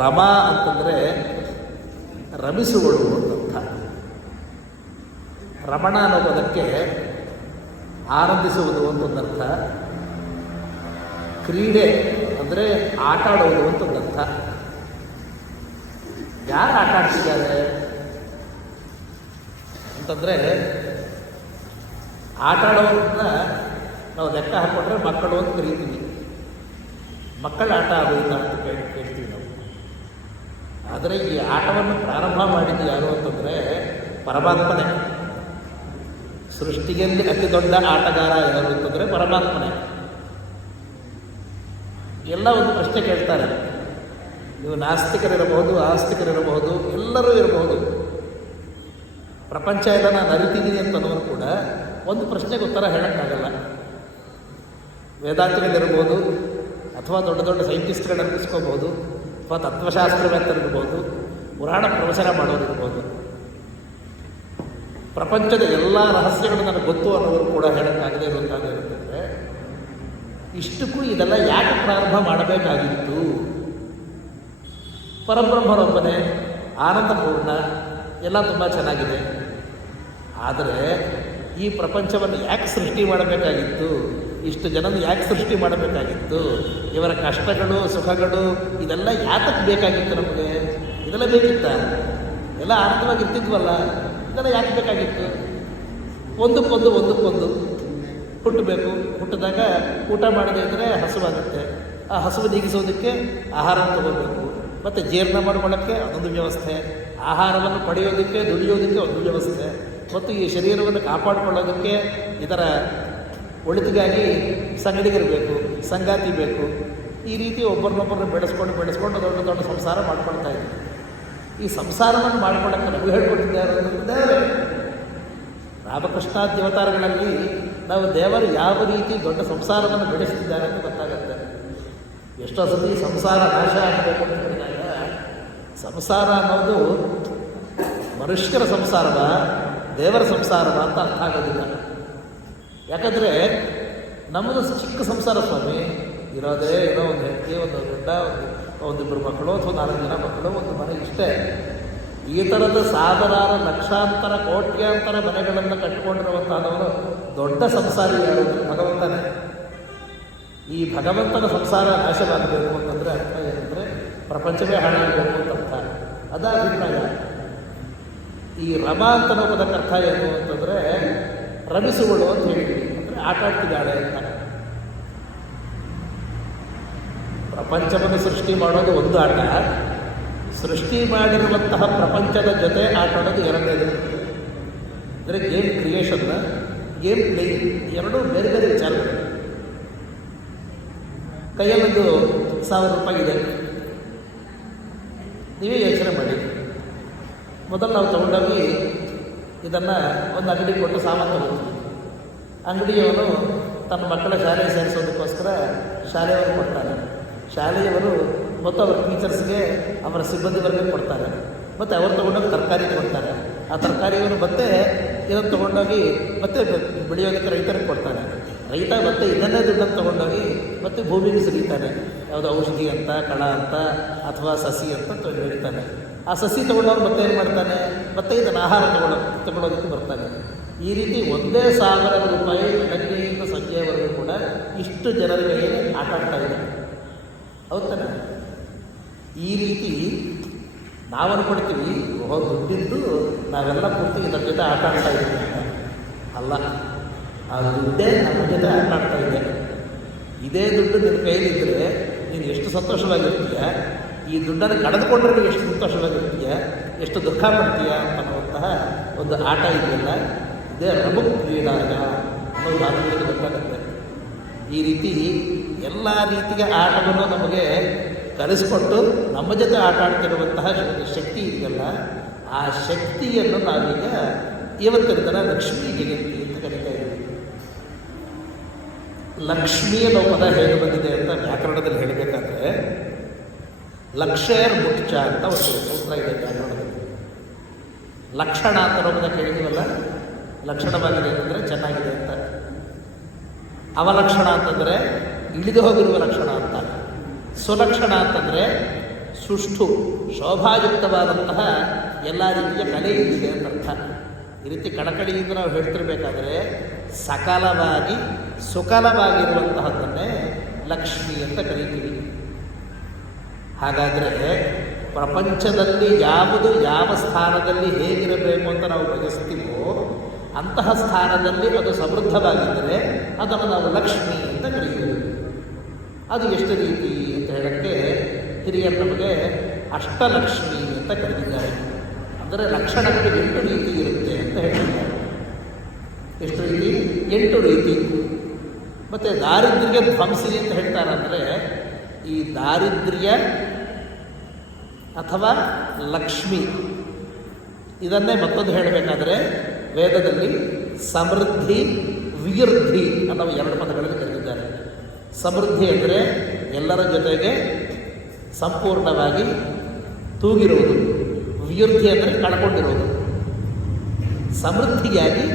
ರಮಾ ಅಂತಂದರೆ ರಮಿಸುವಳು ಅಂತರ್ಥ. ರಮಣ ಅನ್ನೋ ಪದಕ್ಕೆ ಆನಂದಿಸುವುದು ಅಂತೊಂದರ್ಥ, ಕ್ರೀಡೆ ಅಂದರೆ ಆಟ ಆಡೋದು ಅಂತೊಂದರ್ಥ. ಯಾರು ಆಟ ಆಡ್ತಿದ್ದಾರೆ ಅಂತಂದರೆ, ಆಟ ಆಡೋದನ್ನ ನಾವು ಲೆಕ್ಕ ಹಾಕ್ಕೊಂಡ್ರೆ ಮಕ್ಕಳು ಅಂತ ಕರೀತೀವಿ. ಮಕ್ಕಳ ಆಟ ಆಡೋದಿಲ್ಲ ಅಂತ ಕೇಳ್ತೀವಿ ನಾವು. ಆದರೆ ಈ ಆಟವನ್ನು ಪ್ರಾರಂಭ ಮಾಡಿದ್ದು ಯಾರು ಅಂತಂದರೆ ಪರಮಾತ್ಮನೇ. ಸೃಷ್ಟಿಯಲ್ಲಿ ಅತಿ ದೊಡ್ಡ ಆಟಗಾರ ಯಾರು ಅಂತಂದರೆ ಪರಮಾತ್ಮನೇ. ಎಲ್ಲ ಒಂದು ಪ್ರಶ್ನೆ ಕೇಳ್ತಾರೆ. ನೀವು ನಾಸ್ತಿಕರಿರಬಹುದು, ಆಸ್ತಿಕರಿರಬಹುದು, ಎಲ್ಲರೂ ಇರಬಹುದು. ಪ್ರಪಂಚ ಎಲ್ಲ ನಾನು ಅರಿತಿದ್ದೀನಿ ಅಂತನೋರು ಕೂಡ ಒಂದು ಪ್ರಶ್ನೆಗೆ ಉತ್ತರ ಹೇಳೋಕ್ಕಾಗಲ್ಲ. ವೇದಾಂತಗಳಿರ್ಬೋದು, ಅಥವಾ ದೊಡ್ಡ ದೊಡ್ಡ ಸೈಂಟಿಸ್ಟ್ಗಳನ್ನು ಅನಿಸ್ಕೋಬೋದು, ಅಥವಾ ತತ್ವಶಾಸ್ತ್ರವೇತ್ತರಿರ್ಬೋದು, ಪುರಾಣ ಪ್ರವಚನ ಮಾಡೋರಿರ್ಬೋದು. ಪ್ರಪಂಚದ ಎಲ್ಲ ರಹಸ್ಯಗಳು ನನಗೆ ಗೊತ್ತು ಅನ್ನೋರು ಕೂಡ ಹೇಳೋಕ್ಕಾಗದೇ ಇರುವಂತಾಗ ಇರುತ್ತಂದರೆ, ಇಷ್ಟಕ್ಕೂ ಇದೆಲ್ಲ ಯಾಕೆ ಪ್ರಾರಂಭ ಮಾಡಬೇಕಾಗಿತ್ತು? ಪರಬ್ರಹ್ಮರೊಬ್ಬನೇ, ಆನಂದಪೂರ್ಣ, ಎಲ್ಲ ತುಂಬ ಚೆನ್ನಾಗಿದೆ. ಆದರೆ ಈ ಪ್ರಪಂಚವನ್ನು ಯಾಕೆ ಸೃಷ್ಟಿ ಮಾಡಬೇಕಾಗಿತ್ತು? ಇಷ್ಟು ಜನನ ಯಾಕೆ ಸೃಷ್ಟಿ ಮಾಡಬೇಕಾಗಿತ್ತು? ಇವರ ಕಷ್ಟಗಳು, ಸುಖಗಳು, ಇದೆಲ್ಲ ಯಾತಕ್ಕೆ ಬೇಕಾಗಿತ್ತು? ನಮಗೆ ಇದೆಲ್ಲ ಬೇಕಿತ್ತ? ಎಲ್ಲ ಆನಂದವಾಗಿರ್ತಿದ್ವಲ್ಲ, ಇದೆಲ್ಲ ಯಾಕೆ ಬೇಕಾಗಿತ್ತು? ಒಂದಕ್ಕೊಂದು ಹುಟ್ಟಬೇಕು. ಹುಟ್ಟಿದಾಗ ಊಟ ಮಾಡದೇ ಇದ್ದರೆ ಹಸುವಾಗುತ್ತೆ. ಆ ಹಸುವು ನೀಗಿಸೋದಕ್ಕೆ ಆಹಾರ ತಗೋಬೇಕು, ಮತ್ತು ಜೀರ್ಣ ಮಾಡ್ಕೊಳ್ಳೋಕ್ಕೆ ಅದೊಂದು ವ್ಯವಸ್ಥೆ, ಆಹಾರವನ್ನು ಪಡೆಯೋದಕ್ಕೆ, ದುಡಿಯೋದಕ್ಕೆ ಒಂದು ವ್ಯವಸ್ಥೆ, ಮತ್ತು ಈ ಶರೀರವನ್ನು ಕಾಪಾಡಿಕೊಳ್ಳೋದಕ್ಕೆ, ಇದರ ಒಳಿತಿಗಾಗಿ ಸಂಗಡಿಗಿರಬೇಕು, ಸಂಗಾತಿ ಬೇಕು. ಈ ರೀತಿ ಒಬ್ಬರನ್ನೊಬ್ಬರನ್ನ ಬೆಳೆಸ್ಕೊಂಡು ದೊಡ್ಡ ದೊಡ್ಡ ಸಂಸಾರ ಮಾಡ್ಕೊಳ್ತಾ ಇದ್ದೀವಿ. ಈ ಸಂಸಾರವನ್ನು ಮಾಡ್ಕೊಳ್ಳೋಕ್ಕೆ ನಮಗೆ ಹೇಳ್ಕೊಟ್ಟಿದ್ದಾರೆ ದೇವರೇ. ರಾಮಕೃಷ್ಣಾದ್ಯವತಾರಗಳಲ್ಲಿ ನಾವು ದೇವರು ಯಾವ ರೀತಿ ದೊಡ್ಡ ಸಂಸಾರವನ್ನು ಬೆಳೆಸ್ತಿದ್ದಾರೆ ಅಂತ ಗೊತ್ತಾಗುತ್ತೆ. ಎಷ್ಟೋ ಸತಿ ಸಂಸಾರ ನಾಶ ಆಗಬೇಕು ಅಂತ ಹೇಳಿದಾಗ, ಸಂಸಾರ ಅನ್ನೋದು ಮನುಷ್ಯರ ಸಂಸಾರವ, ದೇವರ ಸಂಸಾರವ ಅಂತ ಅರ್ಥ ಆಗೋದಿಲ್ಲ. ಯಾಕಂದರೆ ನಮ್ಮದು ಚಿಕ್ಕ ಸಂಸಾರ ಸ್ವಾಮಿ, ಇರೋದೇ ಏನೋ ಒಂದು ಹೆಂಡತಿ, ಒಂದು ಗಂಡ, ಒಂದಿಬ್ಬರು ಮಕ್ಕಳು, ಅಥವಾ 4 ಜನ ಮಕ್ಕಳು, ಒಂದು ಮನೆ, ಇಷ್ಟೇ. ಈ ಥರದ ಸಾವಿರಾರು ಲಕ್ಷಾಂತರ ಕೋಟ್ಯಾಂತರ ಮನೆಗಳನ್ನು ಕಟ್ಟಿಕೊಂಡಿರುವಂಥದ್ದವರು ದೊಡ್ಡ ಸಂಸಾರಿ ಯಾರು ಅಂದರೆ ಭಗವಂತನೇ. ಈ ಭಗವಂತನ ಸಂಸಾರ ನಾಶವಾಗಬೇಕು ಅಂತಂದರೆ ಅರ್ಥ ಏನಂದರೆ ಪ್ರಪಂಚವೇ ಹಾಳಾಗಬೇಕು ಅಂತ ಅರ್ಥ. ಅದ ಅಭಿಪ್ರಾಯ. ಈ ರಮಾ ಅಂತ ಪದಕ್ಕೆ ಅರ್ಥ ಏನು ಅಂತಂದರೆ ರಮಿಸುವಳು ಅಂತ ಹೇಳಿದ್ವಿ, ಅಂದರೆ ಆಟ ಆಡ್ತಿದ್ದಾಳೆ ಅಂತ. ಪ್ರಪಂಚವನ್ನು ಸೃಷ್ಟಿ ಮಾಡೋದು ಒಂದು ಆಟ, ಸೃಷ್ಟಿ ಮಾಡಿರುವಂತಹ ಪ್ರಪಂಚದ ಜೊತೆ ಆಟ ಆಡೋದು ಎರಡನೇದು. ಅಂದರೆ ಗೇಮ್ ಕ್ರಿಯೇಷನ್, ಗೇಮ್ ಪ್ಲೇಯಿಂಗ್ ಎರಡೂ ಬೇರೆ ಬೇರೆ ವಿಚಾರಗಳು. ಕೈಯಲ್ಲೊಂದು 1000 ರೂಪಾಯಿ ಇದೆ, ನೀವೇ ಯೋಚನೆ ಮಾಡಿ. ಮೊದಲು ನಾವು ತಗೊಂಡೋಗಿ ಇದನ್ನು ಒಂದು ಅಂಗಡಿಗೆ ಕೊಟ್ಟು ಸಾಮಾನು ತಗೋತೀವಿ. ಅಂಗಡಿಯವನು ತನ್ನ ಮಕ್ಕಳ ಶಾಲೆಗೆ ಸೇರಿಸೋದಕ್ಕೋಸ್ಕರ ಶಾಲೆಯವರು ಕೊಡ್ತಾನೆ. ಶಾಲೆಯವರು ಮತ್ತು ಅವರ ಟೀಚರ್ಸ್ಗೆ, ಅವರ ಸಿಬ್ಬಂದಿ ವರ್ಗಕ್ಕೆ ಕೊಡ್ತಾರೆ. ಮತ್ತು ಅವರು ತೊಗೊಂಡೋಗಿ ತರಕಾರಿ ಕೊಡ್ತಾರೆ. ಆ ತರಕಾರಿಯನ್ನು ಮತ್ತೆ ಇದನ್ನು ತೊಗೊಂಡೋಗಿ ಮತ್ತೆ ಬೆಳೆಯೋದಕ್ಕೆ ರೈತರಿಗೆ ಕೊಡ್ತಾನೆ. ರೈತ ಮತ್ತೆ ಇದನ್ನೇ ದುಡ್ಡನ್ನು ತೊಗೊಂಡೋಗಿ ಮತ್ತೆ ಭೂಮಿಗೆ ಸುರಿತಾನೆ. ಯಾವುದೋ ಔಷಧಿ ಅಂತ, ಕಳ ಅಂತ, ಅಥವಾ ಸಸಿ ಅಂತ ಬೆಳಿತಾನೆ. ಆ ಸಸಿ ತೊಗೊಂಡವ್ರು ಮತ್ತೆ ಏನು ಮಾಡ್ತಾನೆ? ಮತ್ತೆ ಇದನ್ನು ಆಹಾರ ತಗೊಳ್ಳೋದಕ್ಕೆ ಬರ್ತಾನೆ. ಈ ರೀತಿ ಒಂದೇ 1000 ರೂಪಾಯಿ ಬೆಳಗ್ಗೆಯಿಂದ ಸಂಜೆಯವರೆಗೂ ಕೂಡ ಇಷ್ಟು ಜನರಿಗೆ ಆಟ ಆಡ್ತಾ ಇದೆ. ಹೌದಾನೆ? ಈ ರೀತಿ ನಾವು ಅಂದ್ಕೊಳ್ತೀವಿ, ದುಡ್ಡಿದ್ದು ನಾವೆಲ್ಲ ಪೂರ್ತಿ ಇದರ ಜೊತೆ ಆಟ ಆಡ್ತಾ ಇದ್ದೀವಿ. ಅಲ್ಲ, ಆ ದುಡ್ಡೇ ನಮ್ಮ ಜೊತೆ ಆಟ ಆಡ್ತಾ ಇದೆ. ಇದೇ ದುಡ್ಡು ನಿನ್ನ ಕೈಲಿದ್ದರೆ ನೀನು ಎಷ್ಟು ಸಂತೋಷವಾಗಿರ್ತೀಯ, ಈ ದುಡ್ಡನ್ನು ಕಳೆದುಕೊಂಡ್ರೆ ನೀವು ಎಷ್ಟು ಸಂತೋಷವಾಗಿರ್ತೀಯ, ಎಷ್ಟು ದುಃಖ ಪಡ್ತೀಯ ಅನ್ನುವಂತಹ ಒಂದು ಆಟ ಇದೆಯಲ್ಲ, ಇದೇ ರಮು ಕ್ರೀಡಾಗ ಅನ್ನೋದು ಭಾರತದಲ್ಲಿ ಗೊತ್ತಾಗುತ್ತೆ. ಈ ರೀತಿ ಎಲ್ಲ ರೀತಿಯ ಆಟವನ್ನು ನಮಗೆ ಕಲಿಸ್ಕೊಟ್ಟು ನಮ್ಮ ಜೊತೆ ಆಟ ಆಡ್ತಿರುವಂತಹ ಶಕ್ತಿ ಇದೆಯಲ್ಲ, ಆ ಶಕ್ತಿಯನ್ನು ನಾವೀಗ ಇವತ್ತಿನ ದಿನ ಲಕ್ಷ್ಮೀ ಜಯಂತಿ ಅಂತ ಕರೀತಾ ಇದ್ದೀವಿ. ಲಕ್ಷ್ಮಿ ಅನ್ನೋ ಪದ ಹೇಗೆ ಬಂದಿದೆ ಅಂತ ವ್ಯಾಕರಣದಲ್ಲಿ ಹೇಳಬೇಕಾದ್ರೆ, ಲಕ್ಷೇರ್ ಮುಖ್ಚ ಅಂತ ಒಂದು ಸೂತ್ರ ಇದೆ ವ್ಯಾಕರಣದಲ್ಲಿ. ಲಕ್ಷಣ ಅಂತ ಪದ ಕೇಳಿದೀವಲ್ಲ, ಲಕ್ಷಣವಾಗಿದೆ ಅಂತಂದರೆ ಚೆನ್ನಾಗಿದೆ ಅಂತ. ಅವಲಕ್ಷಣ ಅಂತಂದರೆ ಇಳಿದು ಹೋಗಿರುವ ಲಕ್ಷಣ ಅಂತ. ಸುಲಕ್ಷಣ ಅಂತಂದರೆ ಸುಷ್ಠು ಶೋಭಾಯುಕ್ತವಾದಂತಹ ಎಲ್ಲ ರೀತಿಯ ಕಲೆ ಇಲ್ಲಿದೆ ಅಂತ ಅರ್ಥ. ಈ ರೀತಿ ಕಳಕಳಿಯಿಂದ ನಾವು ಹೇಳ್ತಿರ್ಬೇಕಾದ್ರೆ ಸಕಲವಾಗಿ ಸುಕಲವಾಗಿರುವಂತಹದ್ದನ್ನೇ ಲಕ್ಷ್ಮಿ ಅಂತ ಕರೀತೀವಿ. ಹಾಗಾದರೆ ಪ್ರಪಂಚದಲ್ಲಿ ಯಾವುದು ಯಾವ ಸ್ಥಾನದಲ್ಲಿ ಹೇಗಿರಬೇಕು ಅಂತ ನಾವು ಬಯಸ್ತೀವೋ ಅಂತಹ ಸ್ಥಾನದಲ್ಲಿ ಅದು ಸಮೃದ್ಧವಾಗಿದ್ದರೆ ಅದನ್ನು ನಾವು ಲಕ್ಷ್ಮಿ ಅಂತ ಕರೀತೀವಿ. ಅದು ಎಷ್ಟು ರೀತಿ ಅಂತ ಹೇಳಕ್ಕೆ ಹಿರಿಯರು ನಮಗೆ ಅಷ್ಟಲಕ್ಷ್ಮಿ ಅಂತ ಕರೆದಿದ್ದಾರೆ. ಅಂದರೆ ಲಕ್ಷಣಗಳು 8 ರೀತಿ ಇರುತ್ತೆ ಅಂತ ಹೇಳಿದ್ದಾರೆ. ಎಷ್ಟು ರೀತಿ? 8 ರೀತಿ. ಮತ್ತು ದಾರಿದ್ರ್ಯ ಧ್ವಂಸಿ ಅಂತ ಹೇಳ್ತಾರೆ. ಅಂದರೆ ಈ ದಾರಿದ್ರ್ಯ ಅಥವಾ ಲಕ್ಷ್ಮಿ ಇದನ್ನೇ ಮತ್ತೊಂದು ಹೇಳಬೇಕಾದ್ರೆ ವೇದದಲ್ಲಿ ಸಮೃದ್ಧಿ ವಿವೃದ್ಧಿ ಅನ್ನೋ 2 ಪದಗಳನ್ನು ಕರೆದಿದ್ದಾರೆ. ಸಮೃದ್ಧಿ ಅಂದರೆ ಎಲ್ಲರ ಜೊತೆಗೆ ಸಂಪೂರ್ಣವಾಗಿ ತೂಗಿರುವುದು, ವಿವೃದ್ಧಿ ಅಂದರೆ ಕಳ್ಕೊಂಡಿರುವುದು. ಸಮೃದ್ಧಿಯಾಗಿ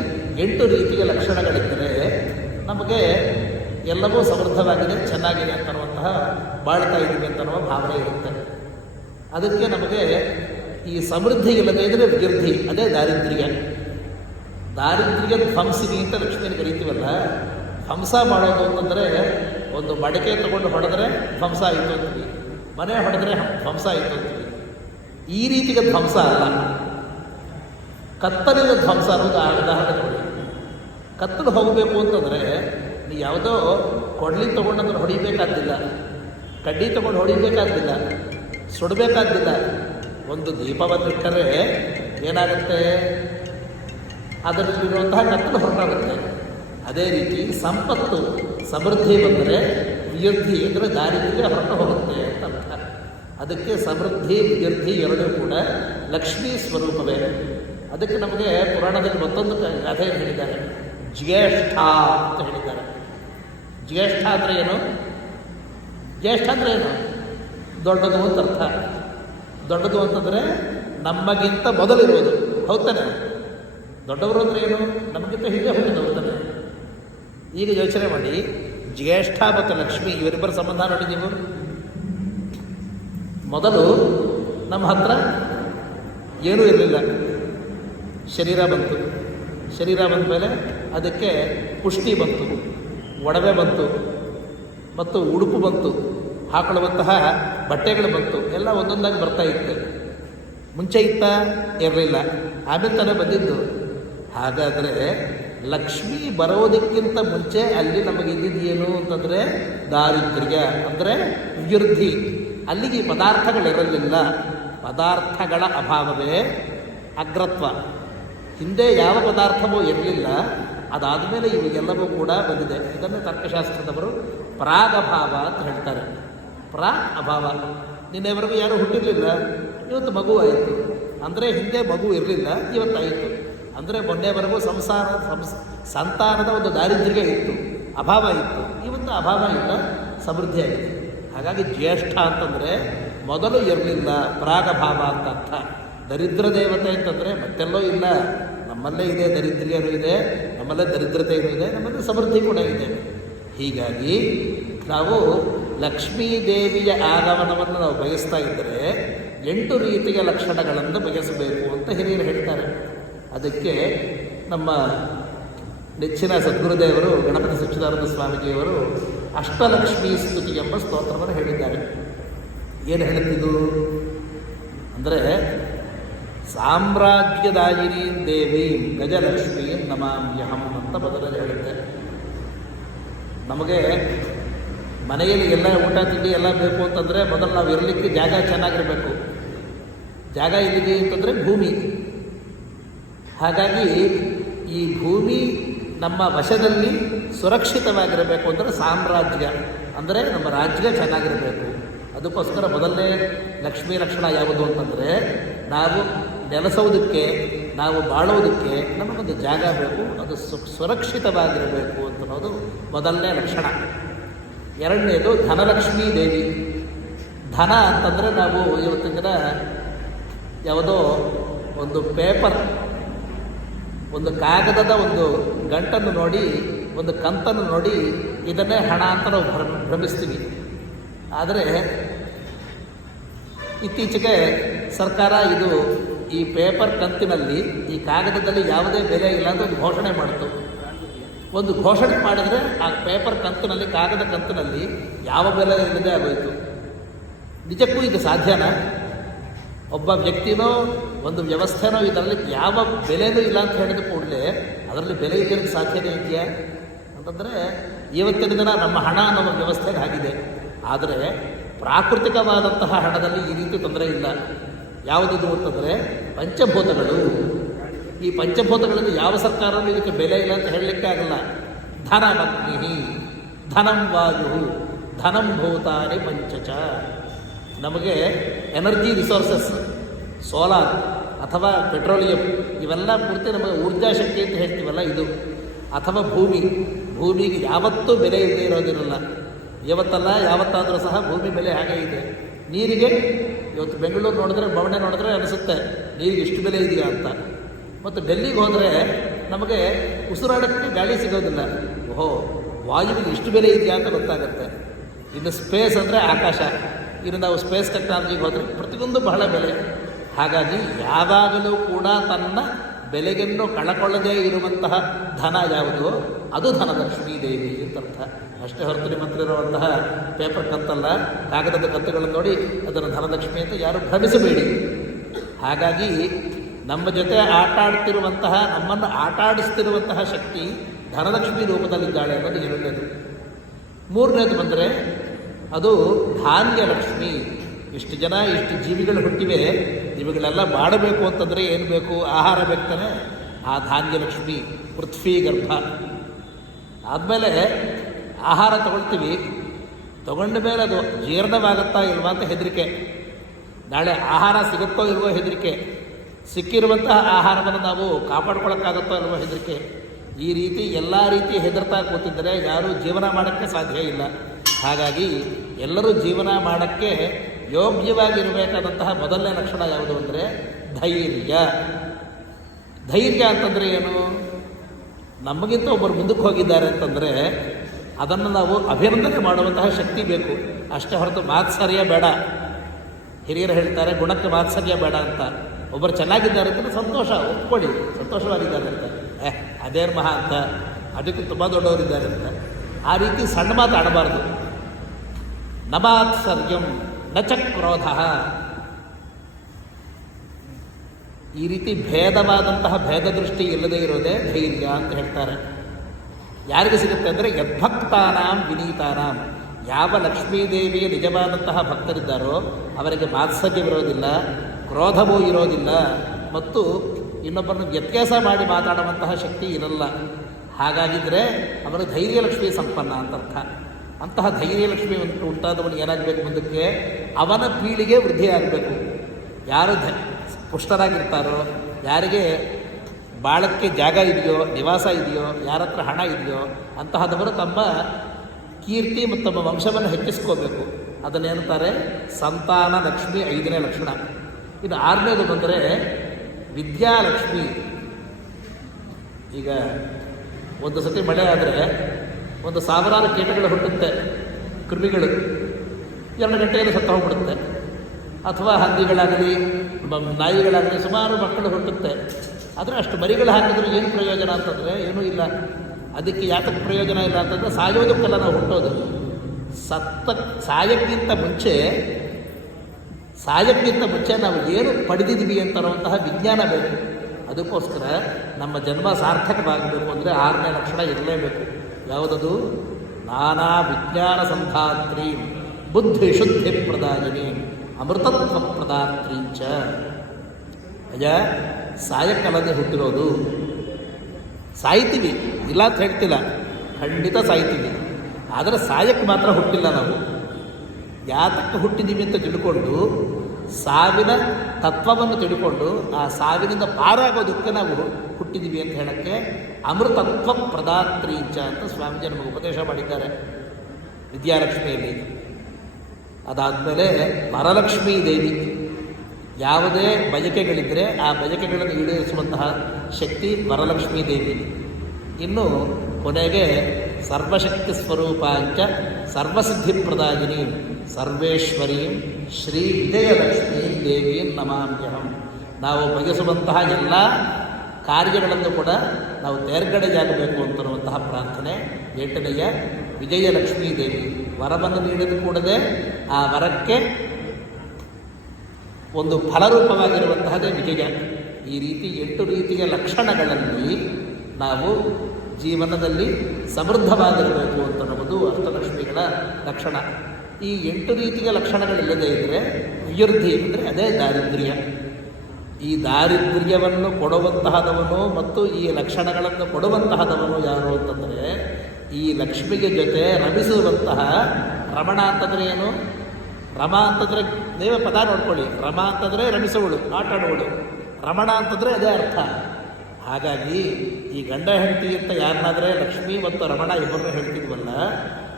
8 ರೀತಿಯ ಲಕ್ಷಣಗಳಿದ್ದರೆ ನಮಗೆ ಎಲ್ಲವೂ ಸಮೃದ್ಧವಾಗಿದೆ, ಚೆನ್ನಾಗಿದೆ ಅಂತನ್ನುವಂತಹ ಬಾಳ್ತಾ ಇದ್ದೀವಿ ಅಂತನ್ನುವ ಭಾವನೆ ಇರುತ್ತೆ. ಅದಕ್ಕೆ ನಮಗೆ ಈ ಸಮೃದ್ಧಿ ಇಲ್ಲದೇ ಇದ್ದರೆ ವಿವೃದ್ಧಿ, ಅದೇ ದಾರಿದ್ರ್ಯ. ದಾರಿದ್ರ್ಯ ಧ್ವಂಸಿನಿ ಅಂತ ಲಕ್ಷ್ಮಿಯನ್ನು ಕರೀತೀವಲ್ಲ. ಧ್ವಂಸ ಮಾಡೋದು ಅಂತಂದರೆ ಒಂದು ಮಡಿಕೆ ತಗೊಂಡು ಹೊಡೆದ್ರೆ ಧ್ವಂಸ ಆಯಿತು ಅಂತೀವಿ, ಮನೆ ಹೊಡೆದ್ರೆ ಧ್ವಂಸ ಆಯಿತು ಅಂತೀವಿ. ಈ ರೀತಿಗೆ ಧ್ವಂಸ ಅಲ್ಲ, ಕತ್ತಲಿನ ಧ್ವಂಸ ಅನ್ನೋದು ಉದಾಹರಣೆ ನೋಡಿ. ಕತ್ತಲು ಹೋಗಬೇಕು ಅಂತಂದರೆ ನೀವು ಯಾವುದೋ ಕೊಡ್ಲಿ ತೊಗೊಂಡಂದ್ರೆ ಹೊಡಿಬೇಕಾದ್ದಿಲ್ಲ, ಕಡ್ಡಿ ತೊಗೊಂಡು ಹೊಡಿಬೇಕಾದ್ದಿಲ್ಲ, ಸುಡಬೇಕಾದ್ದಿಲ್ಲ. ಒಂದು ದೀಪವನ್ನಿಟ್ಟರೆ ಏನಾಗುತ್ತೆ? ಅದರಲ್ಲಿರುವಂತಹ ಕತ್ತಲು ಹೊರಟಾಗುತ್ತೆ. ಅದೇ ರೀತಿ ಸಂಪತ್ತು ಸಮೃದ್ಧಿ ಬಂದರೆ ವಿವೃದ್ಧಿ ಅಂದರೆ ದಾರಿದ್ರ್ಯ ಹೊರಟು ಹೋಗುತ್ತೆ ಅಂತ ಅರ್ಥ. ಅದಕ್ಕೆ ಸಮೃದ್ಧಿ ವಿವೃದ್ಧಿ ಎರಡೂ ಕೂಡ ಲಕ್ಷ್ಮೀ ಸ್ವರೂಪವೇ. ಅದಕ್ಕೆ ನಮಗೆ ಪುರಾಣದಲ್ಲಿ ಮತ್ತೊಂದು ಕಥೆ ಹೇಳಿದ್ದಾರೆ, ಜ್ಯೇಷ್ಠ ಅಂತ ಹೇಳಿದ್ದಾರೆ. ಜ್ಯೇಷ್ಠ ಅಂದರೆ ಏನು? ಜ್ಯೇಷ್ಠ ಅಂದರೆ ಏನು? ದೊಡ್ಡದು ಅಂತ ಅರ್ಥ. ದೊಡ್ಡದು ಅಂತಂದರೆ ನಮಗಿಂತ ಮೊದಲಿರುವುದು. ಹೌದಾನೆ? ದೊಡ್ಡವರು ಅಂದರೆ ಏನು? ನಮಗಿಂತ ಹಿಂದೆ ಹುಟ್ಟಿದವರು ತಾನೆ. ಈಗ ಯೋಚನೆ ಮಾಡಿ, ಜ್ಯೇಷ್ಠ ಮತ್ತು ಲಕ್ಷ್ಮಿ ಇವರಿಬ್ಬರ ಸಂಬಂಧ ನೋಡಿ ನೀವು. ಮೊದಲು ನಮ್ಮ ಹತ್ರ ಏನೂ ಇರಲಿಲ್ಲ, ಶರೀರ ಬಂತು. ಶರೀರ ಬಂದ ಮೇಲೆ ಅದಕ್ಕೆ ಪುಷ್ಟಿ ಬಂತು, ಒಡವೆ ಬಂತು, ಮತ್ತು ಉಡುಪು ಬಂತು, ಹಾಕೊಳ್ಳುವಂತಹ ಬಟ್ಟೆಗಳು ಬಂತು. ಎಲ್ಲ ಒಂದೊಂದಾಗಿ ಬರ್ತಾ ಇತ್ತು. ಮುಂಚೆ ಇತ್ತ ಇರಲಿಲ್ಲ, ಆಮೇಲೆ ತಾನೇ ಬಂದಿದ್ದು. ಹಾಗಾದರೆ ಲಕ್ಷ್ಮಿ ಬರೋದಕ್ಕಿಂತ ಮುಂಚೆ ಅಲ್ಲಿ ನಮಗೆ ಇದ್ದಿದ್ದೇನು ಅಂತಂದರೆ ದಾರಿದ್ರ್ಯ ಅಂದರೆ ವಿವೃದ್ಧಿ. ಅಲ್ಲಿಗೆ ಪದಾರ್ಥಗಳಿರಲಿಲ್ಲ, ಪದಾರ್ಥಗಳ ಅಭಾವವೇ ಅಗ್ರತ್ವ. ಹಿಂದೆ ಯಾವ ಪದಾರ್ಥವೂ ಇರಲಿಲ್ಲ, ಅದಾದಮೇಲೆ ಇವೆಲ್ಲವೂ ಕೂಡ ಬಂದಿದೆ. ಇದನ್ನೇ ತರ್ಕಶಾಸ್ತ್ರದವರು ಪ್ರಾಗಭಾವ ಅಂತ ಹೇಳ್ತಾರೆ. ಅಭಾವ. ನಿನ್ನೆವರೆಗೂ ಯಾರೂ ಹುಟ್ಟಿರಲಿಲ್ಲ, ಇವತ್ತು ಮಗು ಆಯಿತು. ಅಂದರೆ ಹಿಂದೆ ಮಗು ಇರಲಿಲ್ಲ, ಇವತ್ತಾಯಿತು. ಅಂದರೆ ಮೊನ್ನೆವರೆಗೂ ಸಂತಾನದ ಒಂದು ದಾರಿದ್ರ್ಯ ಇತ್ತು, ಅಭಾವ ಇತ್ತು. ಇವತ್ತು ಅಭಾವ ಇಲ್ಲ, ಸಮೃದ್ಧಿ ಆಗಿದೆ. ಹಾಗಾಗಿ ಜ್ಯೇಷ್ಠ ಅಂತಂದರೆ ಮೊದಲು ಇರಲಿಲ್ಲ, ಪ್ರಾಗಭಾವ ಅಂತ ಅರ್ಥ. ದರಿದ್ರ ದೇವತೆ ಅಂತಂದರೆ ಮತ್ತೆಲ್ಲೋ ಇಲ್ಲ, ನಮ್ಮಲ್ಲೇ ಇದೆ. ದರಿದ್ರ್ಯನೂ ಇದೆ, ನಮ್ಮಲ್ಲೇ ದರಿದ್ರತೆಯೂ ಇದೆ, ನಮ್ಮಲ್ಲಿ ಸಮೃದ್ಧಿ ಕೂಡ ಇದೆ. ಹೀಗಾಗಿ ನಾವು ಲಕ್ಷ್ಮೀ ದೇವಿಯ ಆಗಮನವನ್ನು ನಾವು ಬಯಸ್ತಾ ಇದ್ದರೆ 8 ರೀತಿಯ ಲಕ್ಷಣಗಳನ್ನು ಬಯಸಬೇಕು ಅಂತ ಹಿರಿಯರು ಹೇಳ್ತಾರೆ. ಅದಕ್ಕೆ ನಮ್ಮ ನೆಚ್ಚಿನ ಸದ್ಗುರುದೇವರು ಗಣಪತಿ ಸಚ್ಚಿದಾನಂದ ಸ್ವಾಮೀಜಿಯವರು ಅಷ್ಟಲಕ್ಷ್ಮೀ ಸ್ತುತಿ ಎಂಬ ಸ್ತೋತ್ರವನ್ನು ಹೇಳಿದ್ದಾರೆ. ಏನು ಹೇಳ್ತಿದ್ದು ಅಂದರೆ, ಸಾಮ್ರಾಜ್ಯದಾಯಿನಿ ದೇವಿ ಗಜಲಕ್ಷ್ಮೀ ನಮಾಮ್ಯಹಂ ಅಂತ ಮೊದಲೇ ಹೇಳುತ್ತೆ. ನಮಗೆ ಮನೆಯಲ್ಲಿ ಎಲ್ಲ ಊಟ ತಿಂಡಿ ಎಲ್ಲ ಬೇಕು ಅಂತಂದರೆ ಮೊದಲು ನಾವು ಇರಲಿಕ್ಕೆ ಜಾಗ ಚೆನ್ನಾಗಿರಬೇಕು. ಜಾಗ ಎಲ್ಲಿದೆ ಅಂತಂದರೆ ಭೂಮಿ. ಹಾಗಾಗಿ ಈ ಭೂಮಿ ನಮ್ಮ ವಶದಲ್ಲಿ ಸುರಕ್ಷಿತವಾಗಿರಬೇಕು ಅಂದರೆ ಸಾಮ್ರಾಜ್ಯ ಅಂದರೆ ನಮ್ಮ ರಾಜ್ಯ ಚೆನ್ನಾಗಿರಬೇಕು. ಅದಕ್ಕೋಸ್ಕರ ಮೊದಲನೇ ಲಕ್ಷ್ಮೀ ಲಕ್ಷಣ ಯಾವುದು ಅಂತಂದರೆ, ನಾವು ನೆಲೆಸೋದಕ್ಕೆ, ನಾವು ಬಾಳೋದಕ್ಕೆ ನಮಗೊಂದು ಜಾಗ ಬೇಕು, ಅದು ಸುರಕ್ಷಿತವಾಗಿರಬೇಕು ಅಂತನ್ನೋದು ಮೊದಲನೇ ಲಕ್ಷಣ. ಎರಡನೇದು ಧನಲಕ್ಷ್ಮೀ ದೇವಿ. ಧನ ಅಂತಂದರೆ ನಾವು ಇವತ್ತಿನ ದಿನ ಯಾವುದೋ ಒಂದು ಪೇಪರ್, ಒಂದು ಕಾಗದದ ಒಂದು ಗಂಟನ್ನು ನೋಡಿ, ಒಂದು ಕಂತನ್ನು ನೋಡಿ ಇದನ್ನೇ ಹಣ ಅಂತ ನಾವು ಭ್ರಮಿಸ್ತೀವಿ. ಆದರೆ ಇತ್ತೀಚೆಗೆ ಸರ್ಕಾರ ಇದು ಈ ಪೇಪರ್ ಕಂತಿನಲ್ಲಿ ಈ ಕಾಗದದಲ್ಲಿ ಯಾವುದೇ ಬೆಲೆ ಇಲ್ಲ ಅಂತ ಒಂದು ಘೋಷಣೆ ಮಾಡಿತು. ಒಂದು ಘೋಷಣೆ ಮಾಡಿದರೆ ಆ ಪೇಪರ್ ಕಂತಿನಲ್ಲಿ, ಕಾಗದ ಕಂತಿನಲ್ಲಿ ಯಾವ ಬೆಲೆ ಇಲ್ಲದೆ ಆಗೋಯಿತು. ನಿಜಕ್ಕೂ ಇದು ಸಾಧ್ಯನಾ? ಒಬ್ಬ ವ್ಯಕ್ತಿನೋ ಒಂದು ವ್ಯವಸ್ಥೆನೋ ಇದರಲ್ಲಿ ಯಾವ ಬೆಲೆನೂ ಇಲ್ಲ ಅಂತ ಹೇಳಿದ ಕೂಡಲೇ ಅದರಲ್ಲಿ ಬೆಲೆ ಇರೋಕ್ಕೆ ಸಾಧ್ಯನೇ ಇದೆಯಾ ಅಂತಂದರೆ ಇವತ್ತಿನ ದಿನ ನಮ್ಮ ಹಣ ಅನ್ನೋ ವ್ಯವಸ್ಥೆಗೆ ಆಗಿದೆ. ಆದರೆ ಪ್ರಾಕೃತಿಕವಾದಂತಹ ಹಣದಲ್ಲಿ ಈ ರೀತಿ ತೊಂದರೆ ಇಲ್ಲ. ಯಾವುದಿದು ಅಂತಂದರೆ ಪಂಚಭೂತಗಳು. ಈ ಪಂಚಭೂತಗಳಲ್ಲಿ ಯಾವ ಸರ್ಕಾರವೂ ಇದಕ್ಕೆ ಬೆಲೆ ಇಲ್ಲ ಅಂತ ಹೇಳಲಿಕ್ಕೆ ಆಗಲ್ಲ. ಧನಮಗ್ನಿ, ಧನಂ ವಾಯು, ಧನಂ ಭೂತಾನಿ ಪಂಚಚ. ನಮಗೆ ಎನರ್ಜಿ ರಿಸೋರ್ಸಸ್, ಸೋಲಾರ್ ಅಥವಾ ಪೆಟ್ರೋಲಿಯಂ, ಇವೆಲ್ಲ ಪೂರ್ತಿ ನಮಗೆ ಊರ್ಜಾ ಶಕ್ತಿ ಅಂತ ಹೇಳ್ತೀವಲ್ಲ ಇದು. ಅಥವಾ ಭೂಮಿಗೆ ಯಾವತ್ತೂ ಬೆಲೆ ಇಲ್ಲದೆ ಇರೋದಿರಲ್ಲ. ಇವತ್ತಲ್ಲ ಯಾವತ್ತಾದರೂ ಸಹ ಭೂಮಿ ಬೆಲೆ ಹಾಗೇ ಇದೆ. ನೀರಿಗೆ ಇವತ್ತು ಬೆಂಗಳೂರು ನೋಡಿದ್ರೆ, ಬವಣೆ ನೋಡಿದ್ರೆ ಅನಿಸುತ್ತೆ ನೀರಿಗೆ ಇಷ್ಟು ಬೆಲೆ ಇದೆಯಾ ಅಂತ. ಮತ್ತು ಡೆಲ್ಲಿಗೆ ಹೋದರೆ ನಮಗೆ ಉಸಿರಾಡೋಕ್ಕೆ ಗಾಳಿ ಸಿಗೋದಿಲ್ಲ. ಓಹೋ, ವಾಯುವಿಗೆ ಇಷ್ಟು ಬೆಲೆ ಇದೆಯಾ ಅಂತ ಗೊತ್ತಾಗುತ್ತೆ. ಇನ್ನು ಸ್ಪೇಸ್ ಅಂದರೆ ಆಕಾಶ. ಇನ್ನು ನಾವು ಸ್ಪೇಸ್ ಟೆಕ್ನಾಲಜಿಗೆ ಹೋದರೆ ಪ್ರತಿಯೊಂದು ಬಹಳ ಬೆಲೆ. ಹಾಗಾಗಿ ಯಾವಾಗಲೂ ಕೂಡ ತನ್ನ ಬೆಲೆಗೆನ್ನು ಕಳಕೊಳ್ಳದೇ ಇರುವಂತಹ ಧನ ಯಾವುದು, ಅದು ಧನಲಕ್ಷ್ಮೀ ದೇವಿ ಅಂತ ಅರ್ಥ. ಅಷ್ಟೇ ಹೊರತು ನಿಮ್ಮ ಹತ್ರ ಇರುವಂತಹ ಪೇಪರ್ ಕಂತಲ್ಲ, ಕಾಗದದ ಕಂತುಗಳನ್ನು ನೋಡಿ ಅದನ್ನು ಧನಲಕ್ಷ್ಮಿ ಅಂತ ಯಾರು ಭ್ರಮಿಸಬೇಡಿ. ಹಾಗಾಗಿ ನಮ್ಮ ಜೊತೆ ಆಟ ಆಡ್ತಿರುವಂತಹ, ನಮ್ಮನ್ನು ಆಟ ಆಡಿಸ್ತಿರುವಂತಹ ಶಕ್ತಿ ಧನಲಕ್ಷ್ಮಿ ರೂಪದಲ್ಲಿದ್ದಾಳೆ ಅನ್ನೋದು ಎರಡನೇದು. ಮೂರನೇದು ಬಂದರೆ ಅದು ಧಾನ್ಯಲಕ್ಷ್ಮಿ. ಇಷ್ಟು ಜನ, ಇಷ್ಟು ಜೀವಿಗಳು ಹುಟ್ಟಿವೆ, ಇವುಗಳೆಲ್ಲ ಮಾಡಬೇಕು ಅಂತಂದರೆ ಏನು ಬೇಕು? ಆಹಾರ ಬೇಕ್ತಾನೆ. ಆ ಧಾನ್ಯಲಕ್ಷ್ಮಿ ಪೃಥ್ವಿ ಗರ್ಭ. ಆದಮೇಲೆ ಆಹಾರ ತಗೊಳ್ತೀವಿ, ತಗೊಂಡ ಮೇಲೆ ಅದು ಜೀರ್ಣವಾಗುತ್ತಾ ಇಲ್ವಾ ಅಂತ ಹೆದರಿಕೆ. ನಾಳೆ ಆಹಾರ ಸಿಗುತ್ತೋ ಇಲ್ವೋ ಹೆದರಿಕೆ. ಸಿಕ್ಕಿರುವಂತಹ ಆಹಾರವನ್ನು ನಾವು ಕಾಪಾಡ್ಕೊಳ್ಳೋಕ್ಕಾಗುತ್ತೋ ಇಲ್ವೋ ಹೆದರಿಕೆ. ಈ ರೀತಿ ಎಲ್ಲ ರೀತಿ ಹೆದರ್ತಾ ಕೂತಿದ್ದರೆ ಯಾರೂ ಜೀವನ ಮಾಡೋಕ್ಕೆ ಸಾಧ್ಯ ಇಲ್ಲ. ಹಾಗಾಗಿ ಎಲ್ಲರೂ ಜೀವನ ಮಾಡೋಕ್ಕೆ ಯೋಗ್ಯವಾಗಿರಬೇಕಾದಂತಹ ಮೊದಲನೇ ಲಕ್ಷಣ ಯಾವುದು ಅಂದರೆ ಧೈರ್ಯ. ಧೈರ್ಯ ಅಂತಂದರೆ ಏನು? ನಮಗಿಂತ ಒಬ್ಬರು ಮುಂದಕ್ಕೆ ಹೋಗಿದ್ದಾರೆ ಅಂತಂದರೆ ಅದನ್ನು ನಾವು ಅಭಿನಂದನೆ ಮಾಡುವಂತಹ ಶಕ್ತಿ ಬೇಕು. ಅಷ್ಟೇ ಹೊರತು ಮಾತ್ಸರ್ಯ ಬೇಡ. ಹಿರಿಯರು ಹೇಳ್ತಾರೆ ಗುಣಕ್ಕೆ ಮಾತ್ಸರ್ಯ ಬೇಡ ಅಂತ. ಒಬ್ಬರು ಚೆನ್ನಾಗಿದ್ದಾರೆ ಅಂತ ಸಂತೋಷ, ಒಪ್ಕೊಳ್ಳಿ, ಸಂತೋಷವಾಗಿದ್ದಾರೆ ಅಂತ. ಅದೇನು ಮಹಾ ಅಂತ, ಅದಕ್ಕೆ ತುಂಬ ದೊಡ್ಡವರಿದ್ದಾರೆ ಅಂತ ಆ ರೀತಿ ಸಣ್ಣ ಮಾತು ಆಡಬಾರ್ದು. ನ ಮಾತ್ಸರ್ಯಂ ನ ಚ ಕ್ರೋಧ. ಈ ರೀತಿ ಭೇದವಾದಂತಹ ಭೇದ ದೃಷ್ಟಿ ಇಲ್ಲದೆ ಇರೋದೇ ಧೈರ್ಯ ಅಂತ ಹೇಳ್ತಾರೆ. ಯಾರಿಗೆ ಸಿಗುತ್ತೆ ಅಂದರೆ ಯದ್ಭಕ್ತಾನಾಂ ವಿನೀತಾನಾಂ. ಯಾವ ಲಕ್ಷ್ಮೀದೇವಿಯ ನಿಜವಾದಂತಹ ಭಕ್ತರಿದ್ದಾರೋ ಅವರಿಗೆ ಮಾತ್ಸರ್ಯವಿರೋದಿಲ್ಲ, ಕ್ರೋಧವೂ ಇರೋದಿಲ್ಲ, ಮತ್ತು ಇನ್ನೊಬ್ಬರನ್ನು ವ್ಯತ್ಯಾಸ ಮಾಡಿ ಮಾತಾಡುವಂತಹ ಶಕ್ತಿ ಇರಲ್ಲ. ಹಾಗಾಗಿದ್ದರೆ ಅವನು ಧೈರ್ಯಲಕ್ಷ್ಮಿ ಸಂಪನ್ನ ಅಂತ ಅರ್ಥ. ಅಂತಹ ಧೈರ್ಯಲಕ್ಷ್ಮಿ ಉಂಟಾದವನು ಏನಾಗಬೇಕು? ಮುಂದಕ್ಕೆ ಅವನ ಪೀಳಿಗೆ ವೃದ್ಧಿಯಾಗಬೇಕು. ಯಾರು ಪುಷ್ಟರಾಗಿರ್ತಾರೋ, ಯಾರಿಗೆ ಬಾಳಕ್ಕೆ ಜಾಗ ಇದೆಯೋ, ನಿವಾಸ ಇದೆಯೋ, ಯಾರ ಹತ್ರ ಹಣ ಇದೆಯೋ ಅಂತಹದವರು ತಮ್ಮ ಕೀರ್ತಿ ಮತ್ತು ತಮ್ಮ ವಂಶವನ್ನು ಹೆಚ್ಚಿಸ್ಕೋಬೇಕು. ಅದನ್ನೇನ್ತಾರೆ? ಸಂತಾನ ಲಕ್ಷ್ಮಿ 5ನೇ ಲಕ್ಷಣ. ಇನ್ನು 6ನೇದು ಬಂದರೆ ವಿದ್ಯಾಲಕ್ಷ್ಮಿ. ಈಗ ಒಂದು ಸತಿ ಮಳೆ ಆದರೆ ಒಂದು ಸಾವಿರಾರು ಕೀಟಗಳು ಹುಟ್ಟುತ್ತೆ, ಕ್ರಿಮಿಗಳು. 2 ಗಂಟೆಯಲ್ಲಿ ಸತ್ತ ಹೋಗ್ಬಿಡುತ್ತೆ. ಅಥವಾ ಹಂದಿಗಳಾಗಲಿ ನಾಯಿಗಳಾಗಲಿ ಸುಮಾರು ಮಕ್ಕಳು ಹುಟ್ಟುತ್ತೆ. ಆದರೆ ಅಷ್ಟು ಮರಿಗಳು ಹಾಕಿದ್ರೆ ಏನು ಪ್ರಯೋಜನ ಅಂತಂದರೆ ಏನೂ ಇಲ್ಲ. ಅದಕ್ಕೆ ಯಾತಕ್ಕೆ ಪ್ರಯೋಜನ ಇಲ್ಲ ಅಂತಂದರೆ ಸಾಯೋದಕ್ಕೆಲ್ಲ ನಾವು ಹುಟ್ಟೋದು. ಸಾಯಕ್ಕಿಂತ ಮುಂಚೆ ನಾವು ಏನು ಪಡೆದಿದ್ದೀವಿ ಅಂತನ್ನುವಂತಹ ವಿಜ್ಞಾನ ಬೇಕು. ಅದಕ್ಕೋಸ್ಕರ ನಮ್ಮ ಜನ್ಮ ಸಾರ್ಥಕವಾಗಬೇಕು ಅಂದರೆ 6ನೇ ಲಕ್ಷಣ ಇರಲೇಬೇಕು. ಯಾವುದದು? ನಾನಾ ವಿಜ್ಞಾನ ಸಂಧಾತ್ರಿ ಬುದ್ಧಿ ಶುದ್ಧಿ ಪ್ರದಾಯಿನಿ ಅಮೃತತ್ವ ಪ್ರದಾತ್ರೀಂಚ. ಸಾಯಕ್ಕಲ್ಲದೆ ಹುಟ್ಟಿರೋದು. ಸಾಯ್ತೀವಿ, ಇಲ್ಲ ಅಂತ ಹೇಳ್ತಿಲ್ಲ, ಖಂಡಿತ ಸಾಯ್ತೀವಿ. ಆದರೆ ಸಾಯಕ್ಕೆ ಮಾತ್ರ ಹುಟ್ಟಿಲ್ಲ. ನಾವು ಯಾತಕ್ಕೆ ಹುಟ್ಟಿದ್ದೀವಿ ಅಂತ ತಿಳ್ಕೊಂಡು, ಸಾವಿನ ತತ್ವವನ್ನು ತಿಳ್ಕೊಂಡು ಆ ಸಾವಿನಿಂದ ಪಾರಾಗೋದಕ್ಕೆ ನಾವು ಹುಟ್ಟಿದ್ದೀವಿ ಅಂತ ಹೇಳೋಕ್ಕೆ ಅಮೃತತ್ವ ಪ್ರದಾತ್ರೀಂಚ ಅಂತ ಸ್ವಾಮೀಜಿ ನಮಗೆ ಉಪದೇಶ ಮಾಡಿದ್ದಾರೆ ವಿದ್ಯಾಲಕ್ಷ್ಮಿಯಲ್ಲಿ. ಅದಾದಮೇಲೆ ವರಲಕ್ಷ್ಮೀ ದೇವಿ. ಯಾವುದೇ ಬಯಕೆಗಳಿದ್ದರೆ ಆ ಬಯಕೆಗಳನ್ನು ಈಡೇರಿಸುವಂತಹ ಶಕ್ತಿ ವರಲಕ್ಷ್ಮೀ ದೇವಿ. ಇನ್ನು ಕೊನೆಗೆ ಸರ್ವಶಕ್ತಿ ಸ್ವರೂಪಾಂಚ ಸರ್ವಸಿದ್ಧಿ ಪ್ರದಾಯಿನಿ ಸರ್ವೇಶ್ವರೀಂ ಶ್ರೀ ವಿಜಯಲಕ್ಷ್ಮೀ ದೇವೀಂ ನಮಾಮ್ಯಹಂ. ನಾವು ಬಯಸುವಂತಹ ಎಲ್ಲ ಕಾರ್ಯಗಳನ್ನು ಕೂಡ ನಾವು ತೇರ್ಗಡೆಯಾಗಬೇಕು ಅಂತನ್ನುವಂತಹ ಪ್ರಾರ್ಥನೆ. 8ನೆಯ ವಿಜಯಲಕ್ಷ್ಮೀ ದೇವಿ ವರವನ್ನು ನೀಡಿದ ಕೂಡಲೇ ಆ ವರಕ್ಕೆ ಒಂದು ಫಲರೂಪವಾಗಿರುವಂತಹದೇ ವಿಜಯ. ಈ ರೀತಿ 8 ರೀತಿಯ ಲಕ್ಷಣಗಳಲ್ಲಿ ನಾವು ಜೀವನದಲ್ಲಿ ಸಮೃದ್ಧವಾಗಿರಬೇಕು ಅಂತನ್ನುವುದು ಅಷ್ಟಲಕ್ಷ್ಮಿಗಳ ಲಕ್ಷಣ. ಈ 8 ರೀತಿಯ ಲಕ್ಷಣಗಳಿಲ್ಲದೇ ಇದ್ದರೆ ವಿವೃದ್ಧಿ ಅಂದರೆ ಅದೇ ದಾರಿದ್ರ್ಯ. ಈ ದಾರಿದ್ರ್ಯವನ್ನು ಕೊಡುವಂತಹದವನು ಮತ್ತು ಈ ಲಕ್ಷಣಗಳನ್ನು ಕೊಡುವಂತಹದವನು ಯಾರು ಅಂತಂದರೆ ಈ ಲಕ್ಷ್ಮಿಗೆ ಜೊತೆ ರಮಿಸುವಂತಹ ರಮಣ ಅಂತಂದರೆ ಏನು? ರಮ ಅಂತಂದರೆ ನೀವೇ ಪದ ನೋಡ್ಕೊಳ್ಳಿ. ರಮ ಅಂತಂದರೆ ರಮಿಸುವಳು, ಆಟಾಡುವಳು. ರಮಣ ಅಂತಂದರೆ ಅದೇ ಅರ್ಥ. ಹಾಗಾಗಿ ಈ ಗಂಡ ಹೆಂಡತಿ ಅಂತ ಯಾರನ್ನಾದರೆ ಲಕ್ಷ್ಮಿ ಮತ್ತು ರಮಣ ಇಬ್ಬರನ್ನ ಹೇಳ್ತಿದ್ವಲ್ಲ,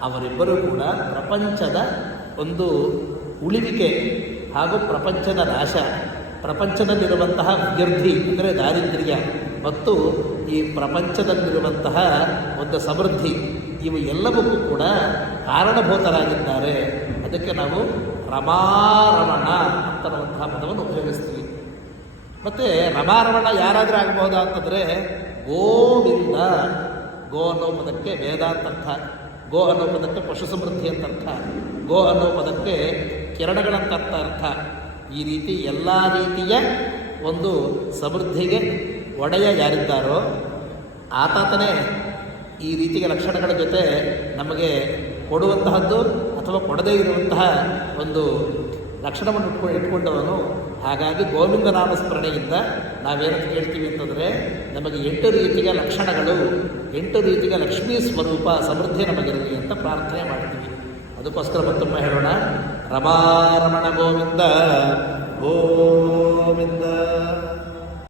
ಅವರಿಬ್ಬರೂ ಕೂಡ ಪ್ರಪಂಚದ ಒಂದು ಉಳಿವಿಕೆ ಹಾಗೂ ಪ್ರಪಂಚದ ನಾಶ, ಪ್ರಪಂಚದಲ್ಲಿರುವಂತಹ ವ್ಯರ್ಥಿ ಅಂದರೆ ದಾರಿದ್ರ್ಯ ಮತ್ತು ಈ ಪ್ರಪಂಚದಲ್ಲಿರುವಂತಹ ಒಂದು ಸಮೃದ್ಧಿ, ಇವು ಎಲ್ಲವಕ್ಕೂ ಕೂಡ ಕಾರಣಭೂತರಾಗಿದ್ದಾರೆ. ಅದಕ್ಕೆ ನಾವು ರಮಾರಮಣ ಅಂತನ್ನುವಂತಹ ಪದವನ್ನು ಉಪಯೋಗಿಸ್ತೀವಿ. ಮತ್ತು ರಮಾರಮಣ ಯಾರಾದರೂ ಆಗಬಹುದಾ ಅಂತಂದರೆ ಗೋವಿಂದ. ಗೋ ಅನ್ನೋ ಪದಕ್ಕೆ ವೇದಾಂತ ಅರ್ಥ, ಗೋ ಅನ್ನೋ ಪದಕ್ಕೆ ಪಶು ಸಮೃದ್ಧಿ ಅಂತ ಅರ್ಥ, ಗೋ ಅನ್ನೋ ಪದಕ್ಕೆ ಕಿರಣಗಳಂತ ಅರ್ಥ. ಈ ರೀತಿ ಎಲ್ಲ ರೀತಿಯ ಒಂದು ಸಮೃದ್ಧಿಗೆ ಒಡೆಯ ಯಾರಿದ್ದಾರೋ ಆತಾತನೇ ಈ ರೀತಿಯ ಲಕ್ಷಣಗಳ ಜೊತೆ ನಮಗೆ ಕೊಡುವಂತಹದ್ದು ಅಥವಾ ಕೊಡದೇ ಇರುವಂತಹ ಒಂದು ಲಕ್ಷಣವನ್ನು ಇಟ್ಕೊಂಡವನು. ಹಾಗಾಗಿ ಗೋವಿಂದ ನಾಮಸ್ಮರಣೆಯಿಂದ ನಾವೇನಂತ ಹೇಳ್ತೀವಿ ಅಂತಂದರೆ ನಮಗೆ 8 ರೀತಿಯ ಲಕ್ಷಣಗಳು, 8 ರೀತಿಯ ಲಕ್ಷ್ಮೀ ಸ್ವರೂಪ ಸಮೃದ್ಧಿ ನಮಗಿರಲಿ ಅಂತ ಪ್ರಾರ್ಥನೆ ಮಾಡ್ತೀವಿ. ಅದಕ್ಕೋಸ್ಕರ ಮತ್ತೊಮ್ಮೆ ಹೇಳೋಣ, ರಮಾರಮಣ ಗೋವಿಂದ ಗೋವಿಂದ.